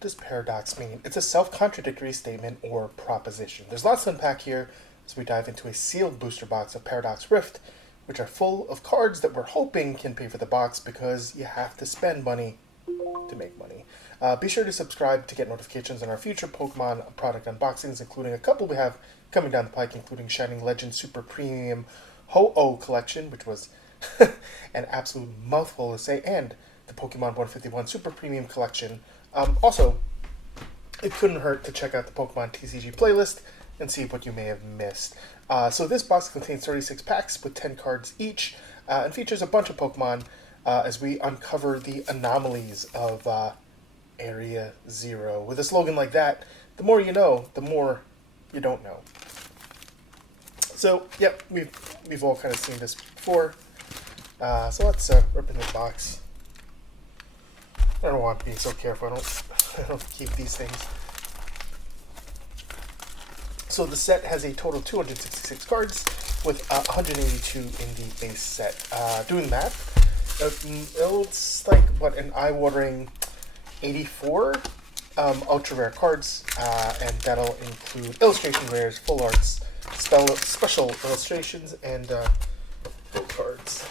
does paradox mean? It's a self-contradictory statement or proposition. There's lots to unpack here as we dive into a sealed booster box of Paradox Rift, which are full of cards that we're hoping can pay for the box because you have to spend money to make money. Be sure to subscribe to get notifications on our future Pokemon product unboxings, including a couple we have coming down the pike, including Shining Legend Super Premium Ho-Oh Collection, which was an absolute mouthful to say, and the Pokemon 151 Super Premium Collection. Also, it couldn't hurt to check out the Pokemon TCG playlist and see what you may have missed. So this box contains 36 packs with 10 cards each, and features a bunch of Pokemon as we uncover the anomalies of Area Zero. With a slogan like that, the more you know, the more you don't know. So, yep, we've all kind of seen this before. So let's rip into the box. I don't want to be so careful. I don't keep these things. So the set has a total of 266 cards with 182 in the base set. Doing math, it's like, what, an eye-watering 84 ultra rare cards, and that'll include illustration rares, full arts, special illustrations, and full cards.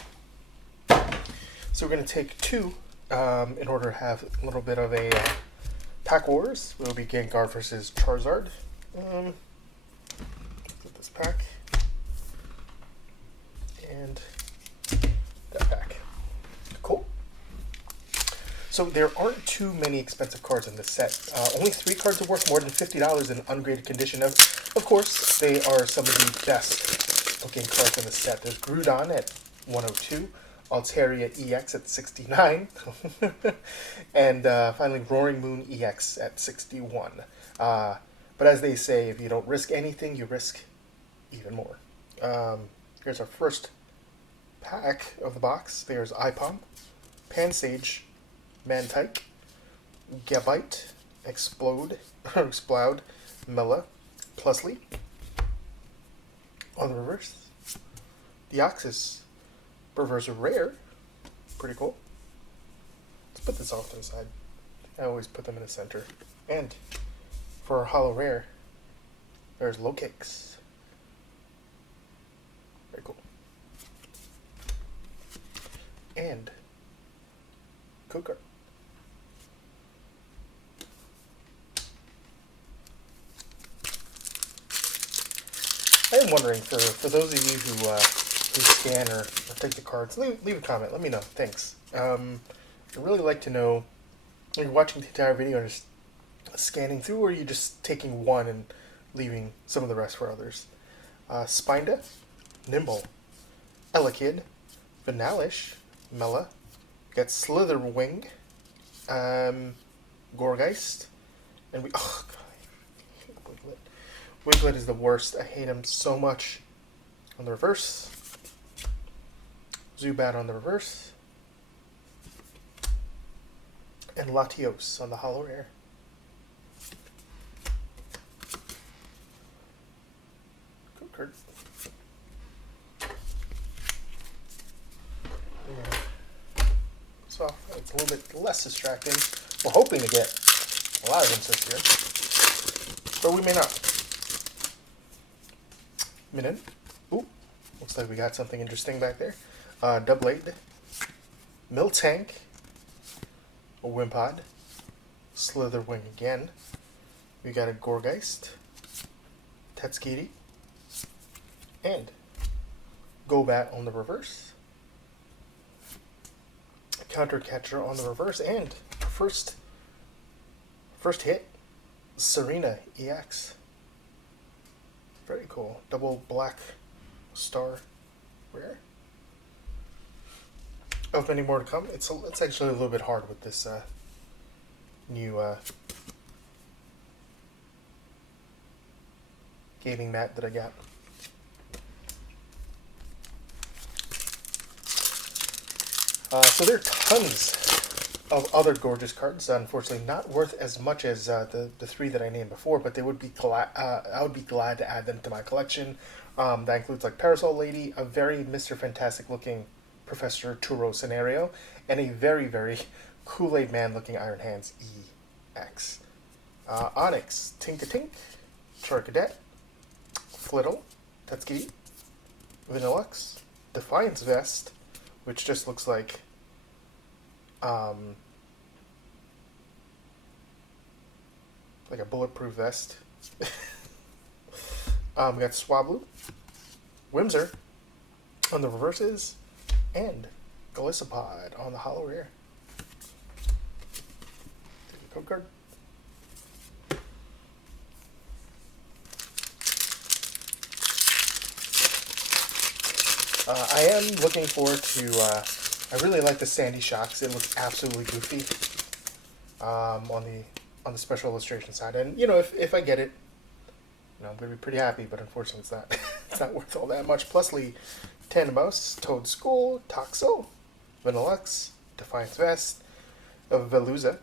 So we're going to take two in order to have a little bit of a pack wars. We'll be Gengar versus Charizard. Get this pack and that pack. Cool. So there aren't too many expensive cards in this set. Only 3 cards are worth more than $50 in ungraded condition. Of course, they are some of the best looking cards in the set. There's Groudon at 102. Altaria EX at 69, and finally Roaring Moon EX at 61. But as they say, if you don't risk anything, you risk even more. Here's our first pack of the box. There's Ipom, Pansage, Mantike, Gabite, Explode, Mela, Plusly. On the reverse, Deoxys, Reverse Rare. Pretty cool. Let's put this off to the side. I always put them in the center. And for our Holo Rare, there's Lokix. Very cool. And Cooker. I am wondering, for those of you who scan or take the cards, leave a comment. Let me know. Thanks. I'd really like to know, are you watching the entire video and just scanning through, or are you just taking one and leaving some of the rest for others? Spinda, Nimble, Elekid, Vanallish, Mela, got Slitherwing, Gorgeist, and oh god, Wiglet. Wiglet is the worst. I hate him so much. On the reverse, Zubat on the reverse, and Latios on the Holo Rare. Good card. So it's a little bit less distracting. We're hoping to get a lot of inserts here, but we may not. Minute. Ooh, looks like we got something interesting back there. Doublade, Miltank, a Wimpod, Slitherwing again. We got a Gorgeist, Tetskiri, and Golbat on the reverse. Counter Catcher on the reverse, and first hit, Serena EX. Very cool. Double black star rare. Of many more to come. It's actually a little bit hard with this new gaming mat that I got. So there are tons of other gorgeous cards. Unfortunately, not worth as much as the 3 that I named before, but they would be I would be glad to add them to my collection. That includes like Parasol Lady, a very Mr. Fantastic looking Professor Turo scenario, and a very, very Kool-Aid Man looking Iron Hands E. X. Onyx, Tink-a-Tink, Charcadet, Flittle, Tetsuki, Vanillux, Defiance Vest, which just looks like a bulletproof vest. We got Swablu, Whimsir on the reverses, and Golisopod on the hollow rare. Code card. I am looking forward to. I really like the Sandy Shocks. It looks absolutely goofy on the special illustration side, and if I get it, I'm gonna be pretty happy. But unfortunately, it's not it's not worth all that much. Plusly, Tandemaus, Toad School, Toxel, Vanillux, Defiance Vest, Veluza,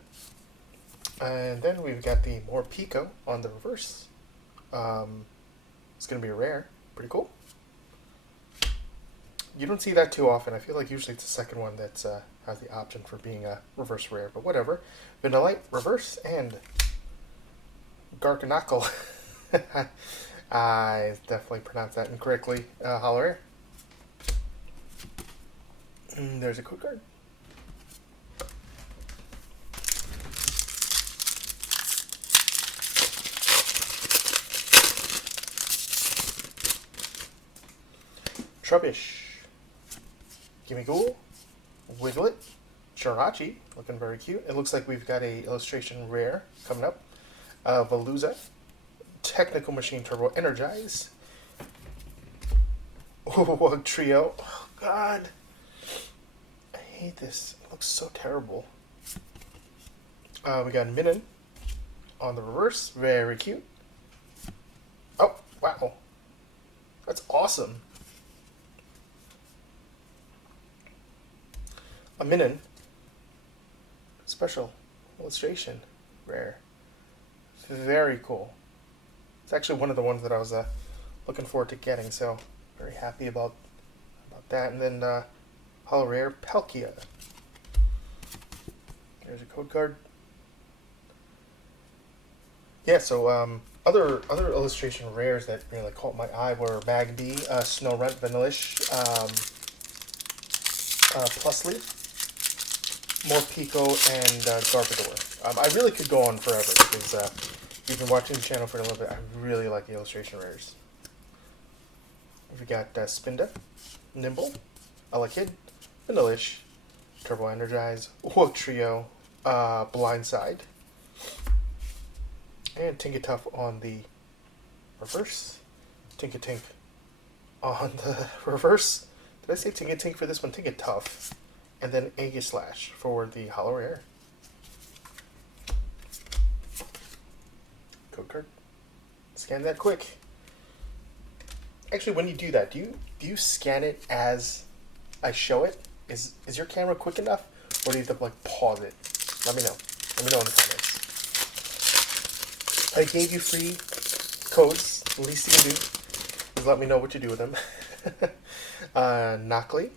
and then we've got the more Pico on the reverse. It's gonna be a rare. Pretty cool. You don't see that too often. I feel like usually it's the second one that has the option for being a reverse rare, but whatever. Vanillite, reverse, and Garganacl. I definitely pronounced that incorrectly. Hollow rare. There's a code card. Trubbish. Gimmighoul, Wiglet, Jirachi, looking very cute. It looks like we've got a illustration rare coming up. Veluza, Technical Machine Turbo Energize, Wug Trio. Oh God, I hate this. It looks so terrible. We got Minun on the reverse, very cute. Oh wow, that's awesome. A Minun special illustration rare, very cool. It's actually one of the ones that I was looking forward to getting, so very happy about that. And then hollow rare Palkia. There's a code card. Yeah, so other illustration rares that really caught my eye were Magby, Snorunt, Vanillish, Plusly, more Pico, and Garbodor. I really could go on forever because you've been watching the channel for a little bit. I really like the illustration rares. We got Spinda, Nimble, Elekid, Vanillish, Turbo Energize, Wug Trio, Blindside, and Tinkatuff on the reverse. Tink-a-Tink on the reverse. Did I say Tink-a-Tink for this one? Tinkatuff. And then Aegislash for the hollow rare. Code card. Scan that quick. Actually, when you do that, do you scan it as I show it? Is your camera quick enough, or do you have to pause it? Let me know. Let me know in the comments. I gave you free codes. The least you can do is let me know what you do with them. Knockley,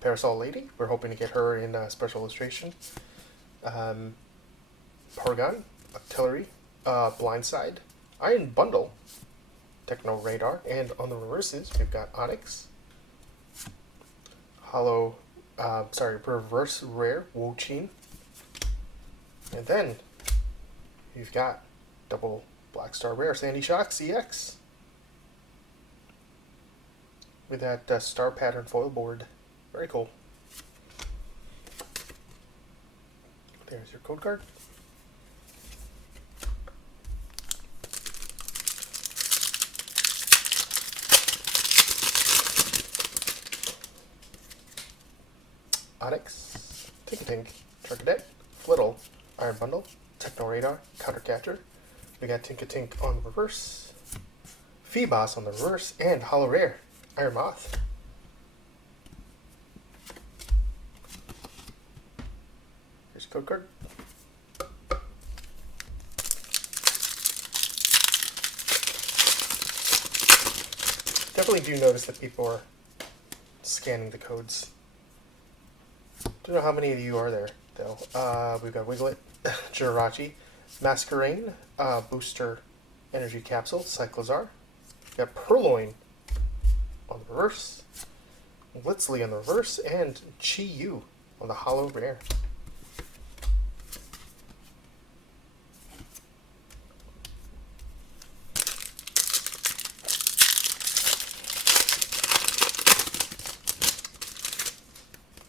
Parasol Lady. We're hoping to get her in special illustration. Paragon, Artillery, Blindside, Iron Bundle, Techno Radar, and on the reverses we've got Onyx, reverse rare Wuchin, and then you've got double Black Star rare Sandy Shock CX with that star pattern foil board. Very cool. There's your code card. Onyx, Tink-a-Tink, Charcadet, Flittle, Iron Bundle, Techno Radar, Countercatcher. We got Tink-a-Tink on the reverse, Feebas on the reverse, and hollow rare, Iron Moth. Here's a code card. Definitely do notice that people are scanning the codes. Don't know how many of you are there, though. We've got Wiglet, Jirachi, Masquerain, Booster Energy Capsule, Cyclozar. We got Purloin on the reverse, Blitzly on the reverse, and Chi-Yu on the holo rare.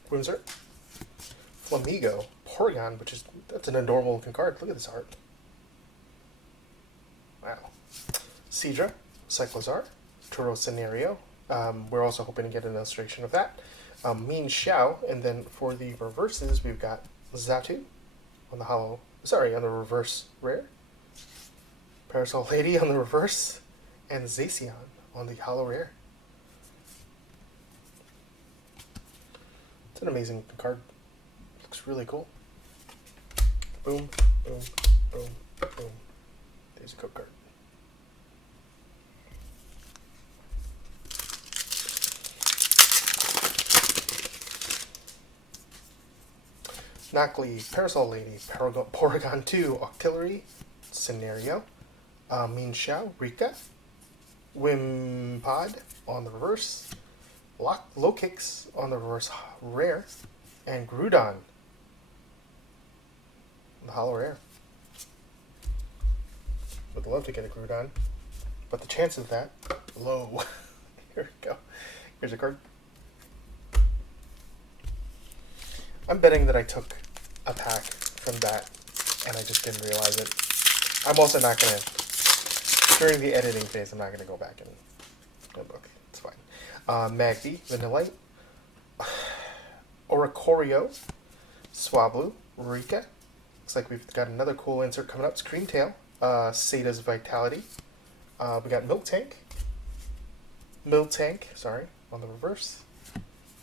Whimsir, Flamigo, Porygon, that's an adorable looking card. Look at this art. Wow. Seadra, Cyclozar, Turo Scenario. We're also hoping to get an illustration of that. Mean Xiao, and then for the reverses, we've got Xatu on the on the reverse rare. Parasol Lady on the reverse, and Zacian on the holo rare. It's an amazing card. Looks really cool. Boom, boom, boom, boom. There's a code card. Knockley, Parasol Lady, Porygon 2, Octillery, Scenario, Mean Xiao, Rika, Wimpod on the reverse, Low Kicks on the reverse rare, and Groudon on the holo rare. Would love to get a Groudon, but the chance of that, low. Here we go. Here's a card. I'm betting that I took a pack from that and I just didn't realize it. I'm also not going to, during the editing phase, I'm not going to go back and look. It's fine. Magby, Vanillite, Oricorio, Swablu, Rika. Looks like we've got another cool insert coming up. Screamtail, Sada's Vitality. We got Miltank, on the reverse.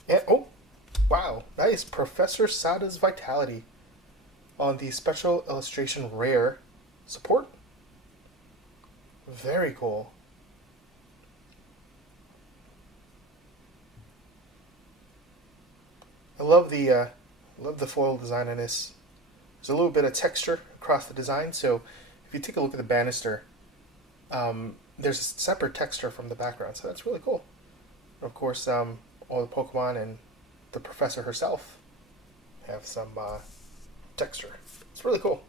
And, oh, wow, nice. Professor Sada's Vitality on the Special Illustration Rare support. Very cool. I love the foil design on this. There's a little bit of texture across the design, so if you take a look at the banister, there's a separate texture from the background, so that's really cool. And of course, all the Pokemon and the professor herself have some texture. It's really cool.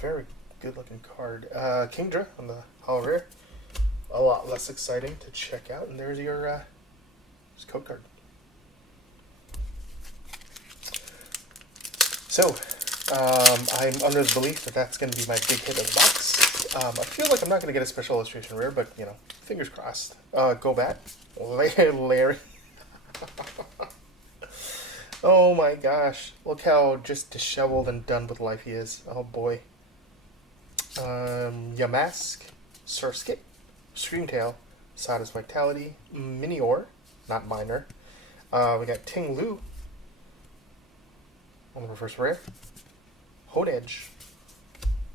Very good looking card. Kingdra on the holo rare. A lot less exciting to check out. And there's your code card. So, I'm under the belief that that's going to be my big hit of the box. I feel like I'm not going to get a special illustration rare, but, you know, fingers crossed. Gobat. Larry. Oh my gosh. Look how just disheveled and done with life he is. Oh boy. Yamask, Surskit, Screamtail, Sada's Vitality, Minior, not minor. We got Ting Lu on the reverse rare, Honedge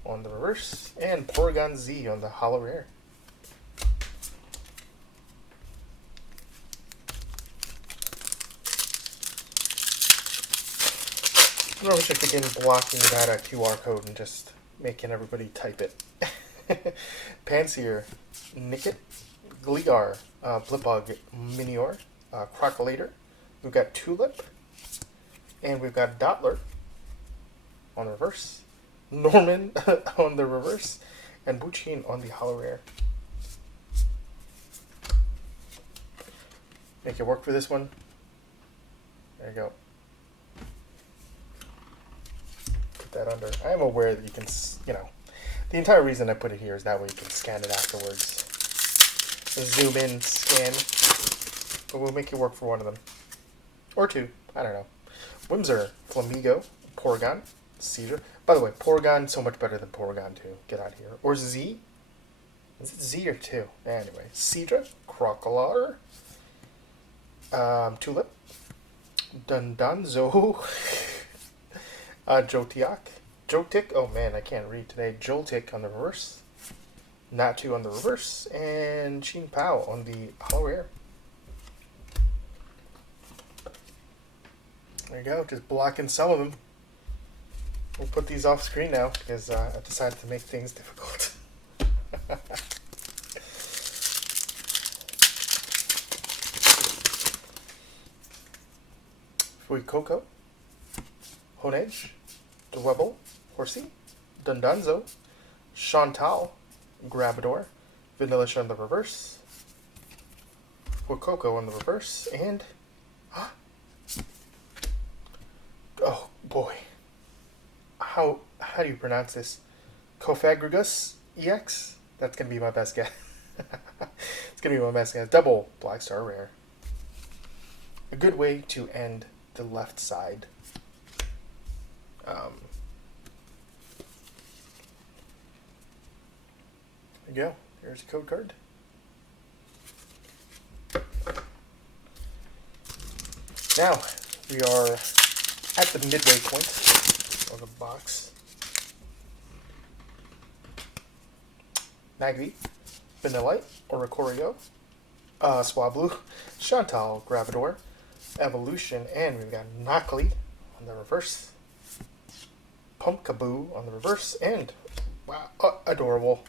on the reverse, and Porygon Z on the holo rare. I wish I could begin blocking that QR code and just making everybody type it. Panseer, Nickit, Gligar, Blipbug, Minior, Crocolator. We've got Tulip, and we've got Dottler on the reverse, Norman on the reverse, and Buchin on the holo rare. Make it work for this one. There you go. That under. I am aware that you can, you know, the entire reason I put it here is that way you can scan it afterwards. Zoom in, scan, but we'll make it work for one of them. Or two, I don't know. Whimsir, Flamigo, Porygon, Seadra. By the way, Porygon so much better than Porygon 2. Get out of here. Or Z? Is it Z or 2? Anyway, Seadra, Crocodile, Tulip, Dundanzo, Jotik, oh man, I can't read today. Joltik on the reverse, Natu on the reverse, and Chin Pao on the holo rare. There you go, just blocking some of them. We'll put these off screen now because I decided to make things difficult. Fuecoco, Honedge, Dwebble, Horsey, Dundanzo, Chantal, Grabador, Vanillish on the reverse, Fuecoco on the reverse, and oh boy, how do you pronounce this? Cofagrigus EX? That's gonna be my best guess. It's gonna be my best guess. Double Black Star Rare. A good way to end the left side. There you go. Here's a code card. Now we are at the midway point of the box. Magby, Vanillite, Oricorio, Swablu, Chantal, Gravador, Evolution, and we've got Knockley on the reverse, Pumpkaboo on the reverse, and wow, adorable.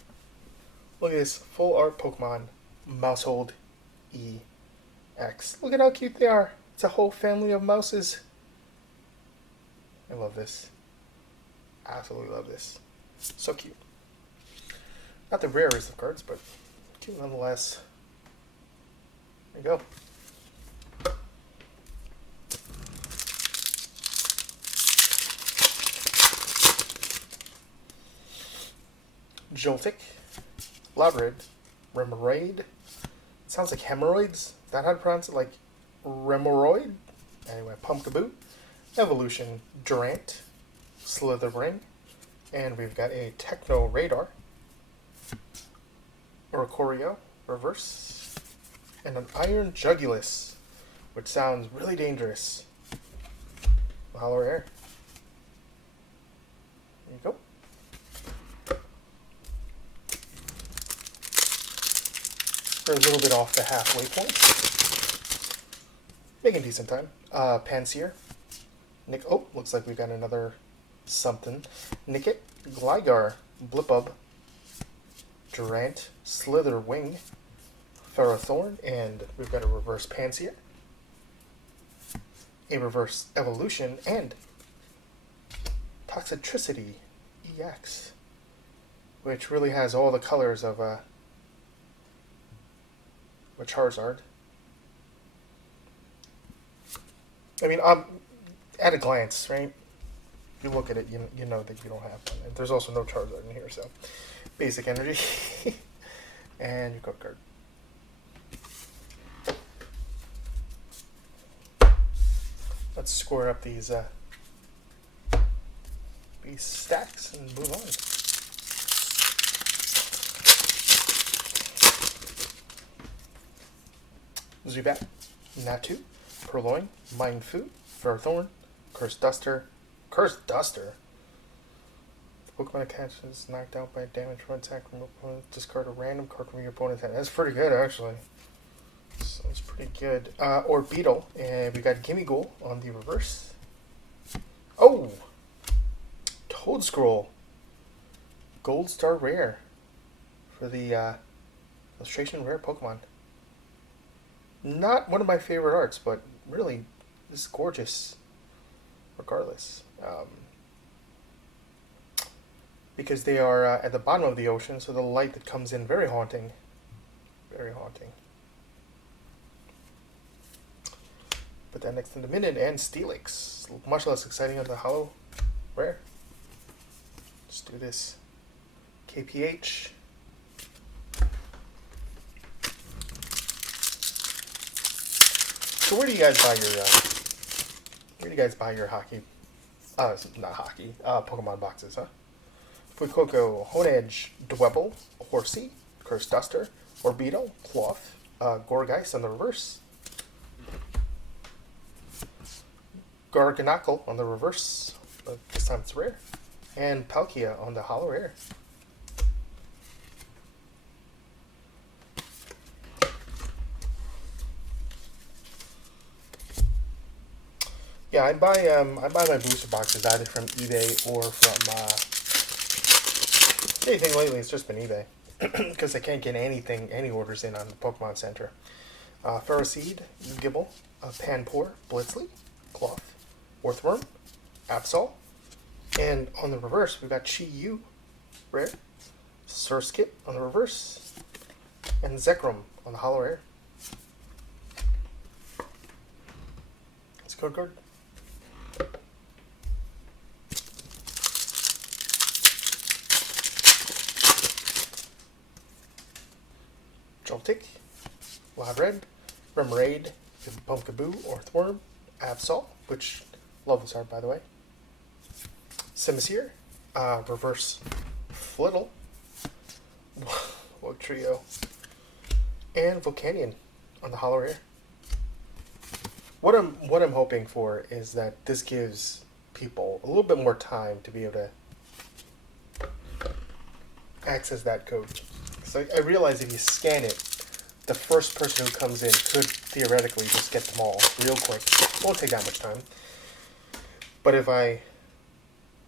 Look at this full art Pokemon Mousehold EX. Look at how cute they are. It's a whole family of mouses. I love this. Absolutely love this. So cute. Not the rarest of cards, but cute nonetheless. There you go. Joltik, Labrid, Remoraid. It sounds like hemorrhoids. Is that how to pronounce it? Like Remoraid? Anyway, Pumpkaboo, Evolution, Durant, Slitherring, and we've got a Techno Radar, Oricorio, reverse, and an Iron Jugulus, which sounds really dangerous. Hollow Air. There you go. We're a little bit off the halfway point. Making decent time. Panseer. Looks like we got another something. Nickit, Gligar, Blipbub, Durant, Slitherwing, Ferrothorn, and we've got a reverse Panseer, a reverse Evolution, and Toxicity EX, which really has all the colors of a Charizard. I mean, at a glance, right? If you look at it, you know that you don't have one. And there's also no Charizard in here, so basic energy. And your code card. Let's square up these stacks and move on. Zubat, Natu, Purloin, Mindfu, Ferrothorn, Curse Duster. If Pokemon attaches knocked out by damage from attack from opponent, discard a random card from your opponent's hand. That's pretty good, actually. Sounds pretty good. Or Beetle, and we got Gimmighoul on the reverse. Oh! Toadscroll. Gold Star Rare for the illustration rare Pokemon. Not one of my favorite arts, but really, this is gorgeous regardless. Because they are at the bottom of the ocean, so the light that comes in, very haunting. Very haunting. Put that next to the Minute and Steelix. Much less exciting on the hollow rare. Let's do this. KPH. So where do you guys buy your hockey? Not hockey. Pokemon boxes, huh? Fuecoco, Honedge, Dwebble, Horsey, Curse Duster, Orbeetle, Cloth, Gorgeist on the reverse, Garganacl on the reverse, but this time it's rare, and Palkia on the hollow rare. Yeah, I buy my booster boxes either from eBay or from anything lately. It's just been eBay because I can't get any orders in on the Pokemon Center. Ferroseed, Gibble, Panpour, Blitzly, Cloth, Earthworm, Absol, and on the reverse we've got Chi-Yu, rare, Surskit on the reverse, and Zekrom on the hollow rare. It's a code card. Joltik, Labred, Remoraid, Pumpkaboo, Earthworm, Absol, which, love this art by the way, Simisear, reverse Flittle, what trio, and Volcanion on the hollow rare. What I'm hoping for is that this gives people a little bit more time to be able to access that code. So I realize if you scan it, the first person who comes in could theoretically just get them all real quick. It won't take that much time. But if I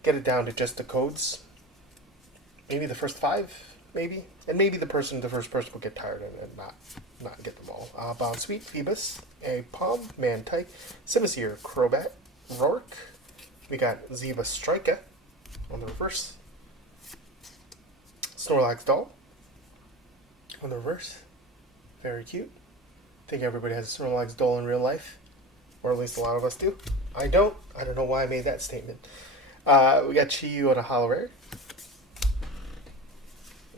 get it down to just the codes, maybe the first 5, maybe, and maybe the first person will get tired and not get them all. Bounsweet, Phoebus, Palm, Mantike, Simisear, Crobat, Rourke. We got Ziva Strika on the reverse. Snorlax Doll on the reverse. Very cute. I think everybody has a Snorlax Doll in real life. Or at least a lot of us do. I don't. I don't know why I made that statement. We got Chi-Yu on a hollow rare.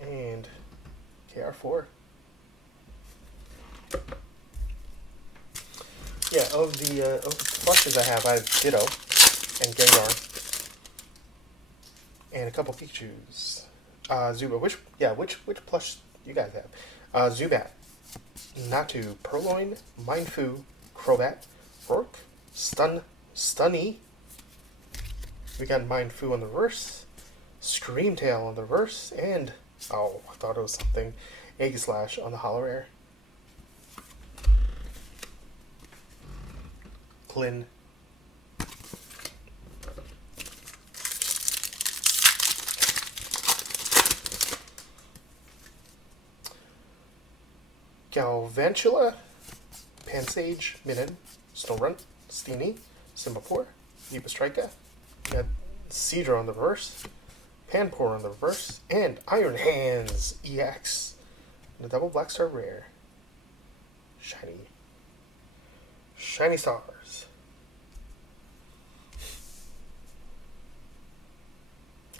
And KR4. Yeah, of the plushes I have Ditto and Gengar. And a couple Pikachus. Zubat. Which plush you guys have? Zubat, Natu, Purloin, Mindfu, Crobat, Rourke, Stunny. We got Mindfu on the reverse, Screamtail on the reverse, and I thought it was something, Aegislash on the hollow rare. Klin. Galvantula, Pansage, Minun, Snorunt, Steenie, Singapore, Eepastrika. We got Seadra on the reverse, Panpour on the reverse, and Iron Hands EX. And a double Black Star rare. Shiny stars.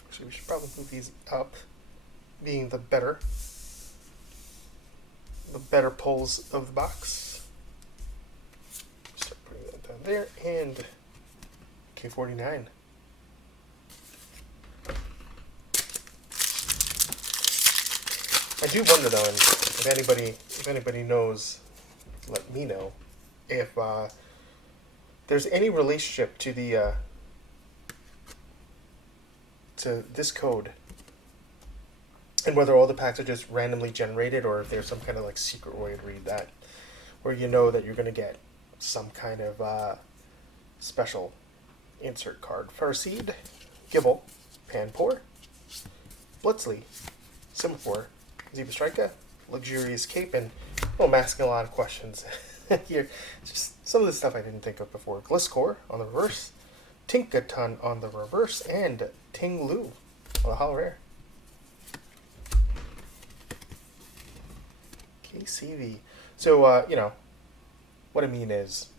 Actually, we should probably move these up, being the better pulls of the box. Start putting that down there, and K49. I do wonder though, and if anybody knows, let me know if there's any relationship to the to this code, and whether all the packs are just randomly generated, or if there's some kind of like secret way to read that, where you know that you're going to get some kind of special insert card. Farseed, Gibble, Panpour, Blitzly, Simipour, Eepastrika, Luxurious Cape, and I'm asking a lot of questions here. Just some of the stuff I didn't think of before. Gliscor on the reverse, Tinkaton on the reverse, and Ting-Lu on the hollow rare. KCV. So, what I mean is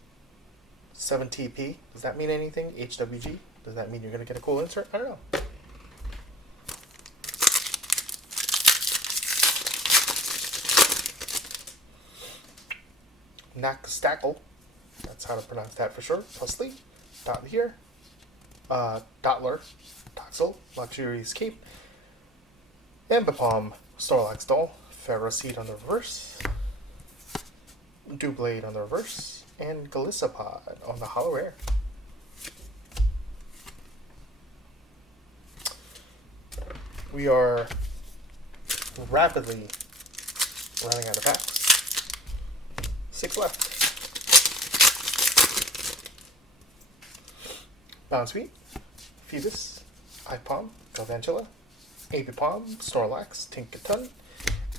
7TP. Does that mean anything? HWG? Does that mean you're going to get a cool insert? I don't know. Nakstackle. That's how to pronounce that for sure. Pusley. Dot here. Dottler. Toxel. Luxurious Cape. Ambipom. Snorlax Doll. Ferroseed on the reverse. Doublade on the reverse. And Galissapod on the hollow rare. We are rapidly running out of packs. 6 left. Bounsweet, Phoebus, Ipom, Galvantula, Apipom, Snorlax, Tinkaton,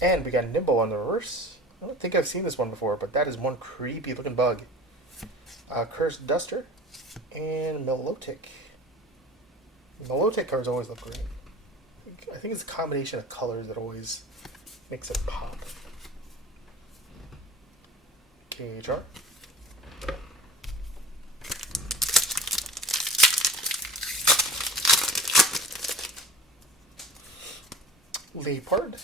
and we got Nimble on the reverse. I don't think I've seen this one before, but that is one creepy looking bug. Cursed Duster, and Milotic. Milotic cards always look great. I think it's a combination of colors that always makes it pop. KHR. Leopard,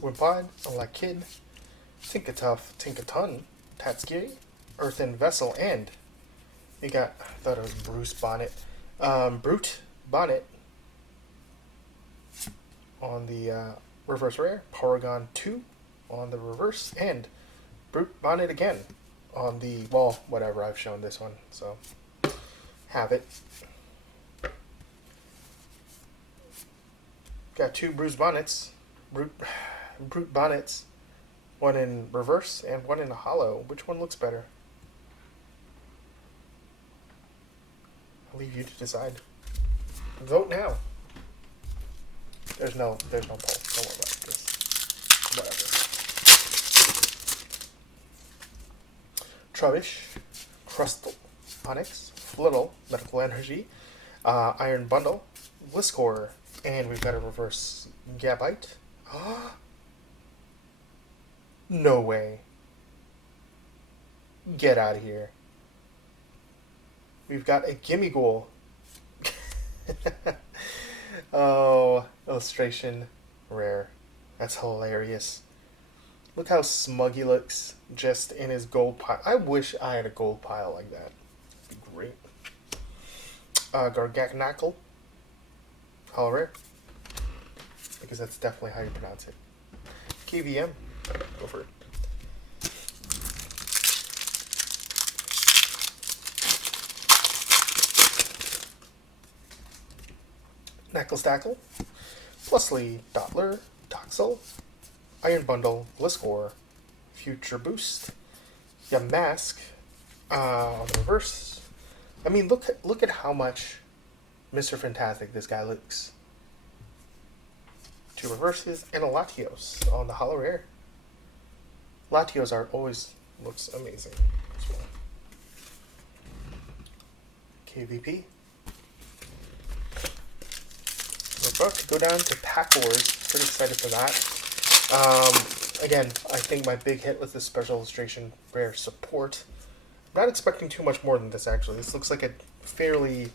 Wimpod, Lakid, Tinkatuff, Tinkaton, Tatsuki, Earthen Vessel, and we got, I thought it was Bruce Bonnet, Brute Bonnet on the reverse rare, Paragon 2 on the reverse, and Brute Bonnet again on the, well, whatever, I've shown this one, so have it. Got two Bruce Bonnets, Brute Bonnets, one in reverse and one in a hollow. Which one looks better? I'll leave you to decide. Vote now. There's no poll. Don't worry about this. Whatever. Trubbish, Crustle, Onyx, Flittle, Medical Energy, Iron Bundle, Bliskor, and we've got a reverse Gabite. No way. Get out of here. We've got a Gimme Ghoul. Oh, illustration rare. That's hilarious. Look how smug he looks just in his gold pile. I wish I had a gold pile like that. It'd be great. Gargaknackle. Hollow rare. Because that's definitely how you pronounce it. KVM. Go for it. Knackle-Stackle, Plusly, Dottler, Toxel, Iron Bundle, Bliskor, Future Boost, Yamask, on the reverse. I mean, look at how much Mr. Fantastic this guy looks. Two reverses and a Latios on the hollow rare. Latios art always looks amazing as well. KVP. We're about to go down to Pack Wars. Pretty excited for that. Again, I think my big hit was the special illustration rare support. I'm not expecting too much more than this actually. This looks like a fairly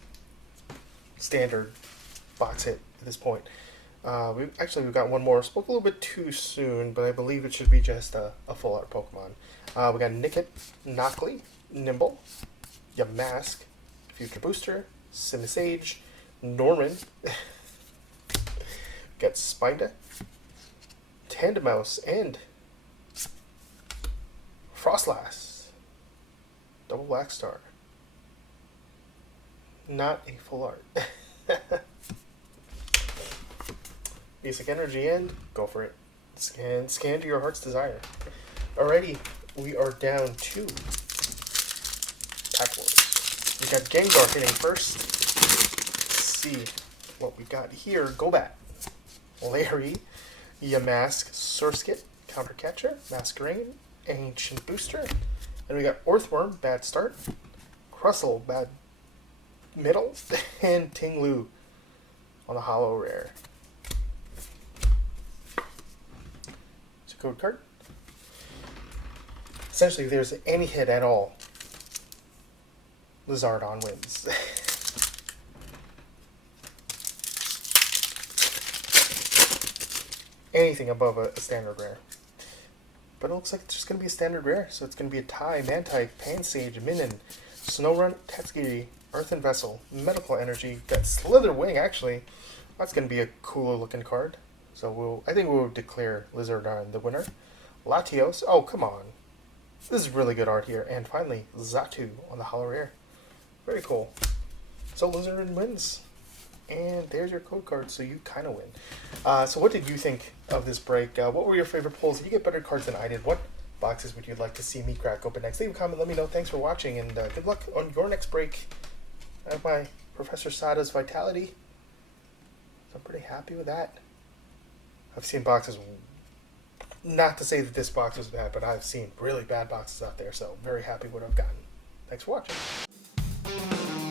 standard box hit at this point. We've got one more. Spoke a little bit too soon, but I believe it should be just a full art Pokemon. We got Nickit, Knockley, Nimble, Yamask, Future Booster, Simisage, Norman, got Spinda, Tandemouse, and Frostlass. Double Black Star. Not a full art. Basic energy and go for it. Scan to your heart's desire. Alrighty, we are down to Pack Wars. We got Gengar hitting first. Let's see what we got here. Golbat, Larry, Yamask, Surskit, Countercatcher, Masquerain, Ancient Booster, and we got Earthworm, Bad Start, Crustle, Bad Middle, and Tinglu on the hollow rare. Code card. Essentially, if there's any hit at all, Lizardon wins. Anything above a standard rare. But it looks like it's just going to be a standard rare, so it's going to be a tie, Mantike, Pansage, Minun, Snowrun, Tatsuki, Earthen Vessel, Medical Energy, got Slither Wing actually. That's going to be a cooler looking card. So I think we'll declare Lizardon the winner. Latios, oh come on. This is really good art here. And finally, Xatu on the hollow rare. Very cool. So Lizardon wins. And there's your code card, so you kind of win. So what did you think of this break? What were your favorite pulls? Did you get better cards than I did? What boxes would you like to see me crack open next? Leave a comment, let me know. Thanks for watching, and good luck on your next break. Bye. Professor Sada's Vitality. So I'm pretty happy with that. I've seen boxes, not to say that this box was bad, but I've seen really bad boxes out there, so very happy with what I've gotten. Thanks for watching.